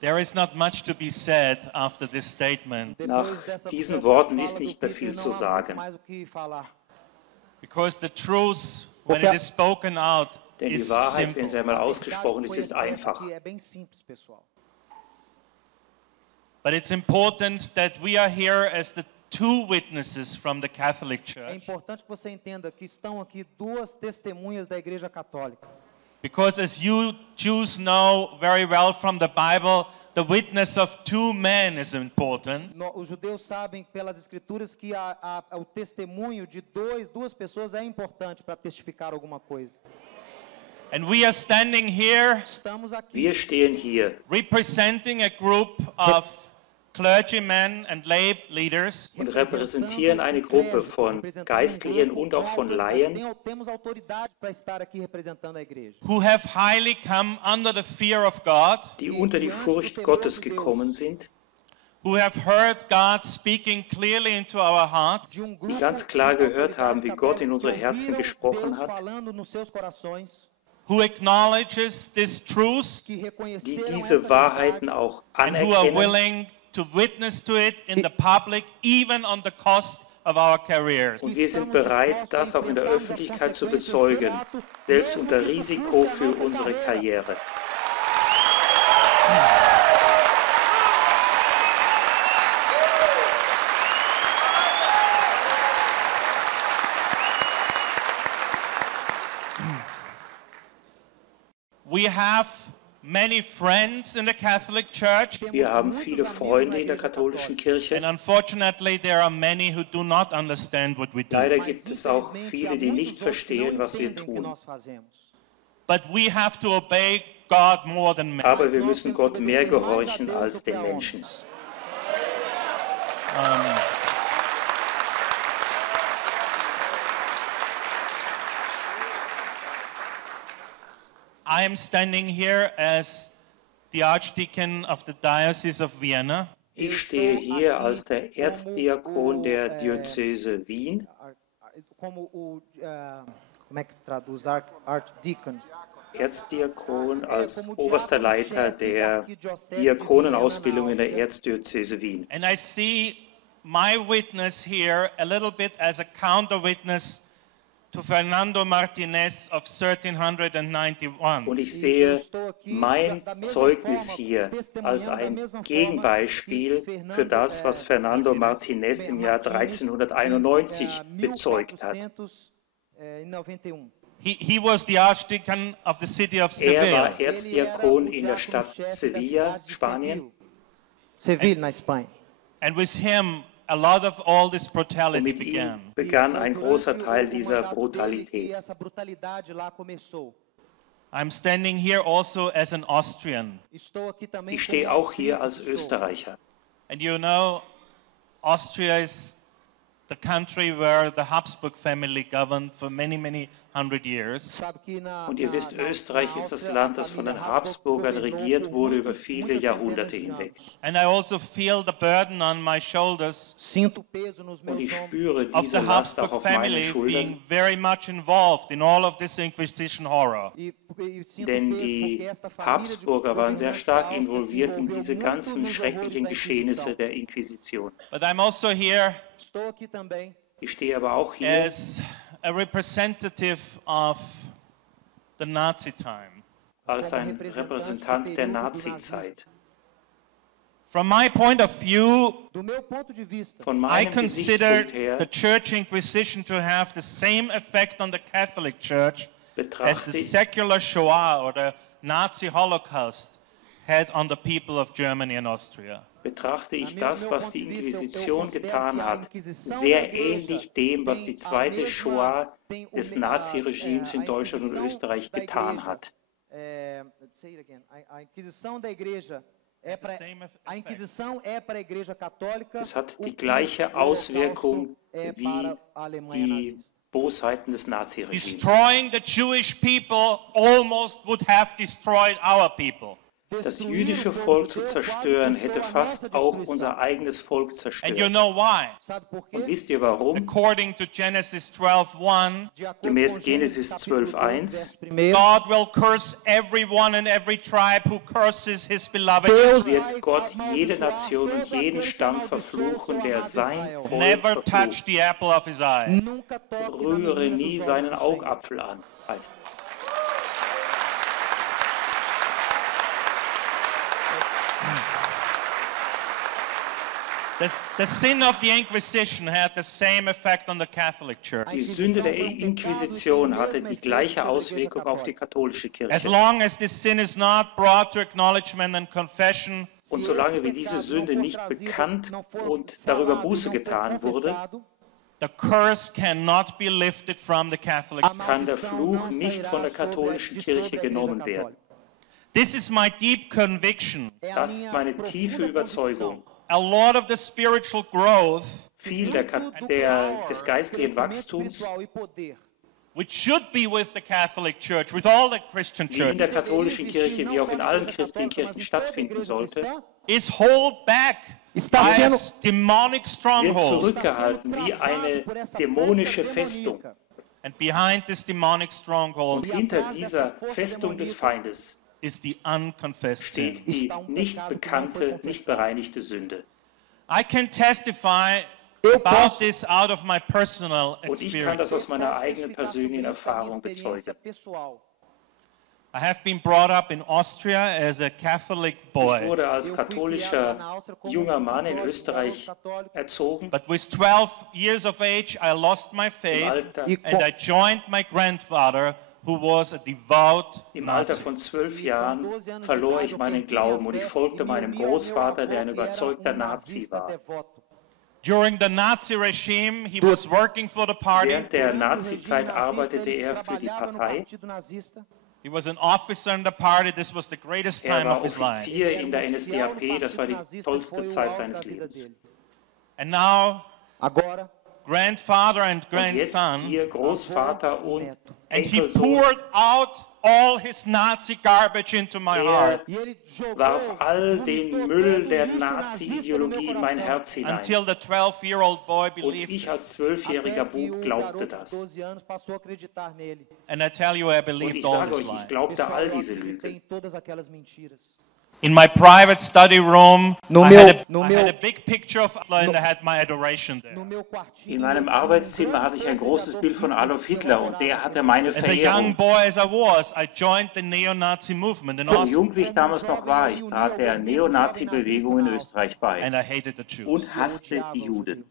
There is not much to be said after this statement. Nach diesen Worten ist nicht mehr viel zu sagen. Because the truth, when it is spoken out, Denn die is Wahrheit, wenn sie simple. einmal ausgesprochen ist, ist einfach. But it's important that we are here as the two witnesses from the Catholic É Church. importante que você entenda que estão aqui duas testemunhas da Igreja Católica. Because as you Jews know very well from the Bible, the witness of two men is important. Os judeus sabem pelas escrituras que o testemunho de duas pessoas é importante para testificar alguma coisa. And we are standing here Estamos aqui Wir stehen hier representing a group of clergymen and lay leaders und repräsentieren eine Gruppe von Geistlichen und auch von Laien, Temos autoridade para estar aqui representando a igreja. who have highly come under the fear of God, die unter die Furcht Gottes gekommen sind, who have heard God speaking clearly into our hearts, die ganz klar gehört haben, wie Gott in unsere Herzen gesprochen hat, Falando nos seus corações, who acknowledges this truth que die reconheceram diese essa Wahrheiten verdade auch and who are anerkennen willing to witness to it in the public, even on the cost of our careers. und wir sind bereit, das auch in der Öffentlichkeit zu bezeugen, selbst unter Risiko für unsere Karriere. We have many friends in the Catholic Church, Wir haben viele Freunde in der katholischen and Kirche. unfortunately there are many who do not understand what we do. Leider gibt es auch viele, die nicht verstehen, was wir tun. But we have to obey God more than men. Aber wir müssen Gott mehr gehorchen als den Menschen. I am standing here as the Archdeacon of the Diocese of Vienna, Ich stehe hier als der Erzdiakon der Diözese Wien, Como como é que traduz Archdeacon? Erzdiakon als oberster Leiter der Diakonenausbildung in der Erzdiözese Wien. and I see my witness here a little bit as a counter witness to Fernando Martinez of 1391. Und ich sehe mein Zeugnis hier als ein Gegenbeispiel für das, was Fernando Martinez im Jahr 1391 bezeugt hat. He was the Archdeacon of the city of Er Sevilla. war Erzdiakon in der Stadt Sevilla, Spanien. Sevilla, na Espanha. And with him, a lot of all this Und brutality mit ihm began. begann ein großer Teil dieser Brutalität. Essa brutalidade lá começou. I'm standing here also as an Austrian. Estou aqui também Ich como stehe auch hier als austríaco. Österreicher. And you know, Austria is the country where the Habsburg family governed for many, many hundred years. Sabe que Und ihr wisst, Österreich ist das Land, das von den Habsburgern regiert wurde über viele Jahrhunderte hinweg. And I also feel the burden on my shoulders Sinto o peso nos Und meus ich ombros spüre of diese the Last auch Habsburg auf meinen family Schultern, being very much involved in all of this Inquisition horror. e sinto denn peso die porque esta família de Habsburger waren sehr governantes stark da Áustria se involviert in envolveu diese muito ganzen nos schrecklichen horrores da Geschehnisse Inquisição. der Inquisition. But I'm also here Estou aqui também Ich stehe aber auch hier as a representative of the Nazi time. als ein Repräsentant der Nazizeit. From my point of view, do meu ponto de vista. Von I meinem consider Gesichtspunkt her the Church Inquisition to have the same effect on the Catholic Church as the betrachte, secular Shoah or the Nazi Holocaust had on the people of Germany and Austria. betrachte ich das, was die Inquisition getan hat, sehr ähnlich dem, was die zweite Shoah des Naziregimes in Deutschland und Österreich getan hat. A Inquisição da Igreja é para a Inquisição é para a Igreja Católica. Es hat o die que gleiche o Auswirkung Holocausto é wie para a Alemanha die nazista. Bosheiten des Naziregimes. Destroying the Jewish people almost would have destroyed our people. Das jüdische Volk zu zerstören, hätte fast auch unser eigenes Volk And you zerstört. know why? Und wisst ihr warum? According to Genesis 12:1, Gemäß Genesis 12,1 God will curse everyone and every tribe who curses his beloved Deus Israel. wird Gott jede Nation und jeden Stamm verfluchen, der sein Volk Never touch verflucht. the apple of his eye. Nunca toque na Rühre menina nie dos olhos seinen do Senhor. Augapfel an, heißt es. The sin of the Inquisition had the same effect on the Catholic Church. Die Sünde der Inquisition hatte die gleiche Auswirkung auf die katholische As Kirche. long as this sin is not brought to acknowledgement and confession, Und solange wie diese Sünde nicht bekannt und darüber Buße getan wurde, the curse cannot be lifted from the Catholic Church. kann der Fluch nicht von der katholischen Kirche genommen werden. This is my deep conviction. Das ist meine tiefe Überzeugung. A lot of the spiritual growth, Viel des geistlichen Wachstums, which should be with the Catholic Church, with all the Christian wie in der churches, katholischen Kirche, wie auch in allen christlichen Kirchen stattfinden sollte, is held back Está by sendo- a demonic wird stronghold. zurückgehalten wie eine dämonische Festung. And behind this demonic stronghold Und hinter dieser Festung des Feindes is the unconfessed sin. steht die nicht bekannte, nicht bereinigte Sünde. I can testify Eu about posso- this out of my personal Und ich kann das experience. aus meiner eigenen persönlichen Erfahrung Experiência bezeugen. pessoal. I have been brought up in Austria as a Catholic Ich boy, wurde als Eu fui criado lá katholischer na Áustria como junger Mann in católico, Österreich católico. erzogen. but with 12 years of age, I lost my faith Alter- and I joined my grandfather, who was a devout Im Alter Nazi. von 12 Jahren verlor ich meinen Glauben und ich folgte meinem Großvater, der ein überzeugter Nazi war. During the Nazi regime, he was working for the party. Während der Nazi-Zeit arbeitete er für die Partei. He was an officer in the party. This was the greatest Er time war of his life. Offizier in der NSDAP, das war die tollste Zeit seines Lebens. And now, Agora, grandfather and Und jetzt grandson, hier Großvater und and he Enkelsohn. poured out all his Nazi garbage into my heart e ele warf jogou, all den Müll der lixo nazista no Nazi-Ideologie meu in mein coração. Herz hinein. until the 12-year-old boy Und believed ich it. als 12-jähriger Até que Bub o glaubte garoto de das. 12 anos passou a acreditar nele. And I tell you, I Und believed ich all sage this euch, ich lies. glaubte Pessoal, all eu diese acreditei Lügen. em todas aquelas mentiras. In my private study room, No I meu- had no I meu- had a big picture of Hitler and I had my adoration there. No meu quartinho, In meinem eu tinha Arbeitszimmer hatte ich grande ein großes Adolf Bild von Hitler, Adolf eu Hitler und adorava der ele. hatte meine As a young Verehrung. boy as I joined the neo-Nazi movement in So Austria, jung wie ich damals noch war, ich trat der Neonazi-Bewegung in Österreich bei and I hated the Jews. und hasste Odiava die os Juden. judeus.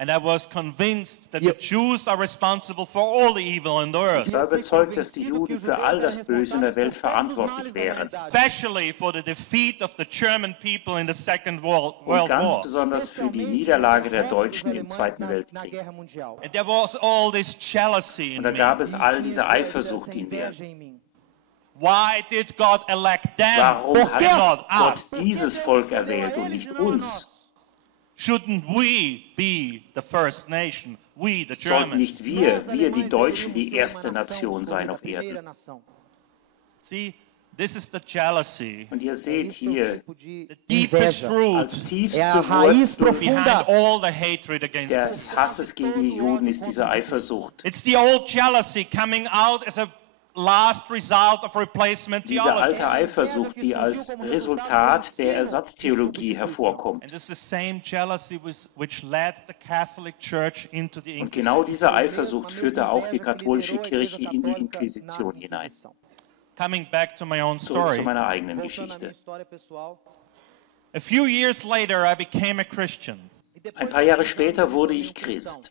And I was convinced that the Jews are responsible for all the evil in the earth, Ich war überzeugt, dass die Juden für all das Böse in der Welt verantwortlich wären. especially for the defeat of the German people in the Second World Und ganz War. besonders für die Niederlage der Deutschen im Zweiten Weltkrieg. And there was all this jealousy in Und da me. gab es all diese Eifersucht in mir. Why did God elect them Warum and hat not Gott us? dieses Volk erwählt und nicht uns? Shouldn't we be the first nation, we the Sollten Germans? nicht wir die Deutschen, die erste Nation sein auf Erden? See, this is the jealousy, Und ihr seht hier the deepest Inveja. root als tiefste É a raiz Wurzel behind profunda all the hatred against us. des Hasses gegen die Juden ist diese Eifersucht. It's the old jealousy coming out as a last result of replacement Diese theology. alte Eifersucht, die als Resultat der Ersatztheologie hervorkommt. And it's the same jealousy which led the Catholic Church into the Und genau Inquisition. diese Eifersucht führte auch die katholische Kirche in die Inquisition hinein. Coming back to my own Zurück story. zu meiner eigenen Voltando à minha Geschichte. história pessoal. A few years later, I became a Christian. Ein paar Jahre später wurde ich Christ.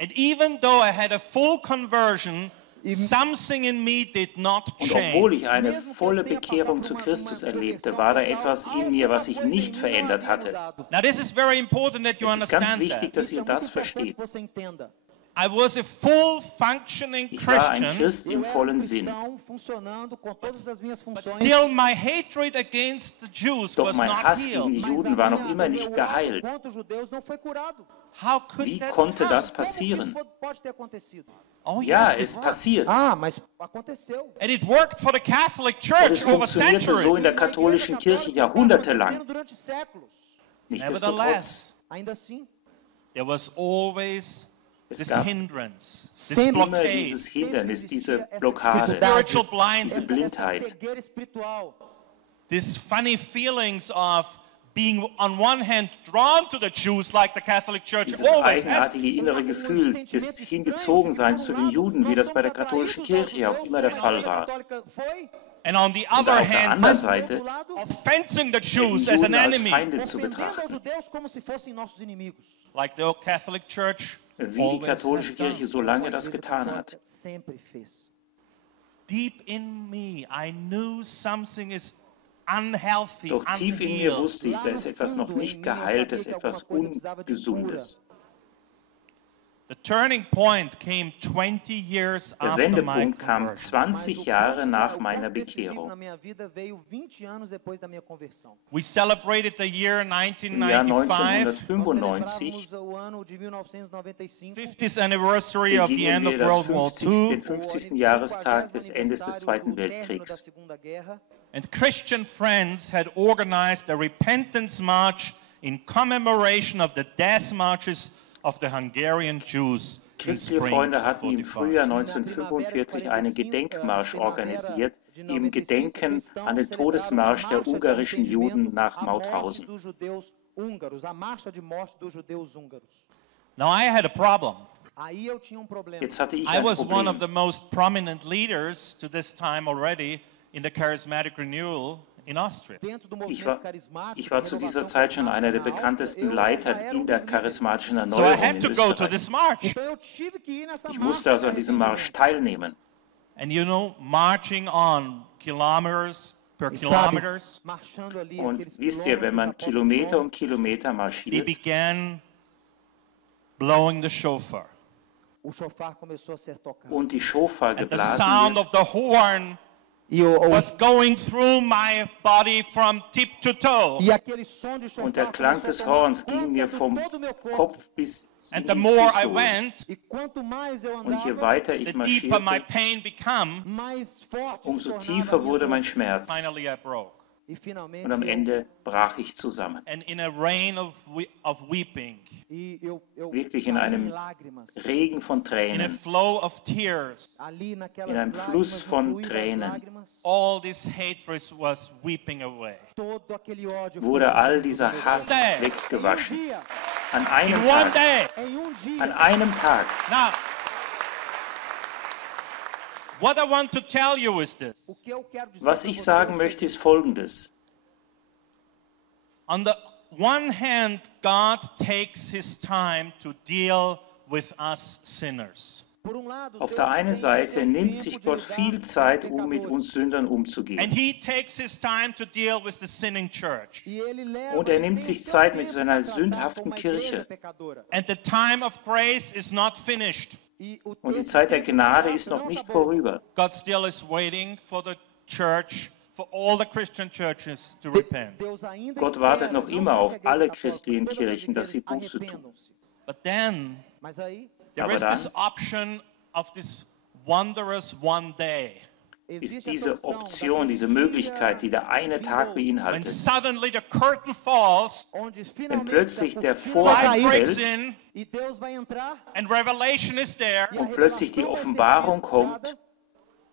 And even though I had a full conversion, something in me did not Und obwohl change. ich eine volle Bekehrung zu Christus erlebte, war da etwas in mir, was sich nicht verändert hatte. Now, this is very important that you Es ist ganz understand wichtig, that. dass ihr das versteht. Você entenda. I was a full functioning Ich war ein Christian. Christ im Eu era vollen Sinn. cristão funcionando com todas as minhas funções. Still, my hatred against the Jews Doch was mein not Hass gegen die healed. Juden war noch immer nicht geheilt. Contra os judeus não foi curado. How could Wie that konnte happen? das Como que isso passieren? pode ter acontecido? Oh, Ja, yes, es it passiert. Mas aconteceu. And it worked for the Catholic Und Church es over funktionierte so in centuries. der katholischen Kirche jahrhundertelang. Durante séculos. Nichtsdestotrotz, Nevertheless, Ainda assim, there was always es this gab hindrance, this sempre immer blockade, dieses Hindernis, diese essa Blockade, spiritual diese blindness, Blindheit, cegueira espiritual. these funny feelings of being on one hand drawn to the Jews like the Catholic Church dieses always has, eigenartige innere Gefühl des Hingezogenseins zu den Juden, wie das bei der katholischen Kirche auch immer der Fall war. and on the Und other auf der hand, anderen Seite fencing the die Jews as an Juden als enemy, Feinde zu Ofendendo os betrachten, judeus como se fossem nossos inimigos. like the Catholic Church wie die always katholische has done. Kirche so lange A das Igreja getan Católica hat. sempre fez. Deep in me, I knew something is unhealthy, Doch tief in mir unhealed. wusste ich, da ist etwas noch nicht Geheiltes, etwas Ungesundes. The turning point came 20 years Der after my Wendepunkt kam conversion. 20 Jahre nach O meiner ponto decisivo Bekehrung. na minha vida veio 20 anos depois da minha conversão. We celebrated the year Im Jahr 1995, 1995 Nós o ano de 1995, 50th anniversary of the begingen end wir of das World War 50, II, den 50. Jahrestag des Endes des Zweiten término da Weltkriegs. Segunda Guerra. and Christian friends had organized a repentance march in commemoration of the death marches of the Hungarian Jews in Christliche spring Freunde hatten im 45. Frühjahr 1945 einen Gedenkmarsch organisiert, im Gedenken an den Todesmarsch der ungarischen Juden nach Mauthausen. A marcha de morte dos judeus húngaros. Now I had a problem. Aí eu tinha problema. Jetzt hatte ich I ein was one of Problem. the most prominent leaders to this time already in the charismatic renewal in Austria. Dentro do Ich movimento war, carismático, ich war zu dieser Zeit schon einer der bekanntesten Leiter in der charismatischen So I Erneuerung had in to go to Österreich. this march. Então eu tive que ir nessa Ich marcha. musste also an diesem Marsch teilnehmen. And you know, marching on kilometers per E sabe, kilometers, marchando ali, Und aqueles wisst ihr, wenn man quilômetros após Kilometer um Kilometer they marschiert, began blowing the shofar. o chofar começou a ser tocado. und die Schofar And the geblasen sound wird, of the horn was going through my body from tip to toe. E aquele som de chofar und der Klang começou a des tomar Horns conta ging mir de vom todo o meu corpo. Kopf bis in And the die more I Fußsohlen. went, E quanto mais eu Und je andava, weiter the ich deeper my marschierte, pain became. mais forte se umso tornava tiefer a minha wurde dor. mein Schmerz. Finally, I broke. E finalmente Und am Ende brach ich zusammen. And in a rain of weeping, eu Wirklich in caí einem lágrimas. Regen von in a Tränen, flow of tears, Ali naquelas in einem lágrimas, Fluss no von fluir das Tränen. lágrimas, all this hatred was weeping away. todo aquele ódio wurde foi all saindo do dieser meu Hass coração. weggewaschen. Dia, An In einem one Tag. day. em dia. An einem Tag. Now, what I want to tell you is this. O que eu quero dizer Was para ich você sagen é o möchte, ist seguinte. Folgendes. On the one hand, God takes his time to deal with us sinners. Por lado, Auf Deus der einen tem Seite seu nimmt tempo sich de Gott lidar viel com Zeit, mit pecadores. uns Sündern And umzugehen. he takes his time to deal with the sinning church. E ele leva, Und ele nimmt tem sich seu Zeit tempo mit seiner para tratar com sündhaften uma igreja Kirche. pecadora. And the time of grace is not finished. E Und die esse Zeit der tempo de Gnade graça ist noch não nicht acabou. vorüber. God still is waiting for the church, for all the Christian churches to repent. Deus ainda Gott espera, wartet noch não immer só auf que a igreja alle católica, christlichen todas as Kirchen, dass sie igrejas Buße tun. arrependam-se. But then Mas aí there Aber is this dann option of this wondrous one day. Ist existe essa diese opção Option, diese daquele Möglichkeit, die der eine Tag vindouro, When beinhaltet, suddenly the curtain falls, onde wenn finalmente plötzlich a der cortina vai Vorhang light cair breaks fällt in, e Deus vai entrar and revelation is there, e a und plötzlich die revelação vai ser Offenbarung dada, kommt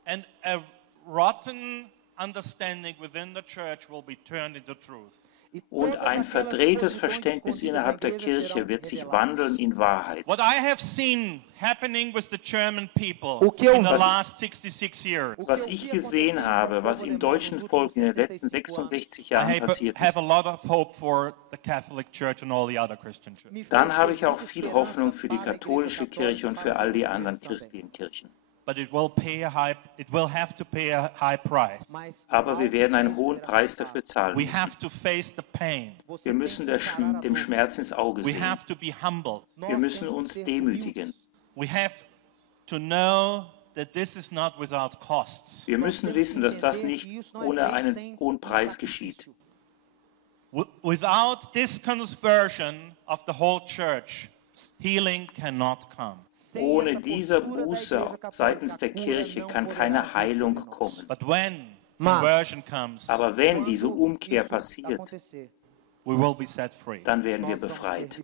and a rotten understanding within the church will be turned into truth. e und todas ein aquelas verdrehtes podridões Verständnis escondidas innerhalb da der igreja Kirche serão wird sich reveladas. wandeln in Wahrheit. What I have seen happening with the German people O que eu in the vi- last 66 years, Was ich gesehen habe, was im deutschen Volk in den letzten 66 I Jahren passiert have a ist, lot of hope for the Catholic Church and all the other Christian churches. Me fez dann habe ter ich auch muita viel esperança Hoffnung für die para a Igreja katholische Católica Kirche e und para für as all outras die igrejas anderen também. christlichen Kirchen. But it will have to pay a high price. Mas Aber wir werden einen algo hohen terá Preis que ser dafür pago. zahlen We müssen. have to face the pain. Você Wir tem müssen que encarar a dem dor. Schmerz ins Auge We sehen. have to be humbled. Nós Wir müssen temos que uns ser demütigen. humildes. We have to know that this is not without costs. Wir müssen wissen, dass das nicht ohne einen hohen Preis geschieht. Without this conversion of the whole church, healing cannot come. Ohne diese Buße seitens der Kirche kann keine Heilung kommen. But when conversion comes, Aber wenn diese Umkehr passiert, we will be set free. dann werden wir befreit.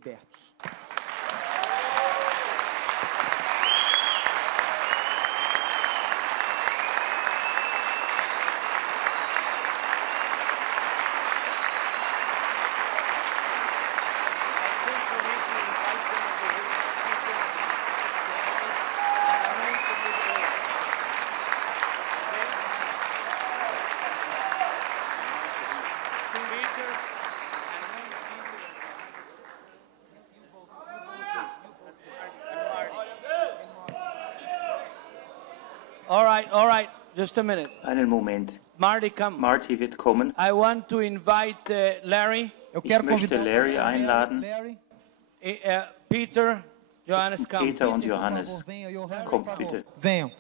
All right, just a minute. Einen Moment. Marty, come. Marty wird kommen. I want to invite Larry, Ich möchte Larry einladen. Peter, Johannes, come. Peter und Johannes. Kommt bitte. Venham.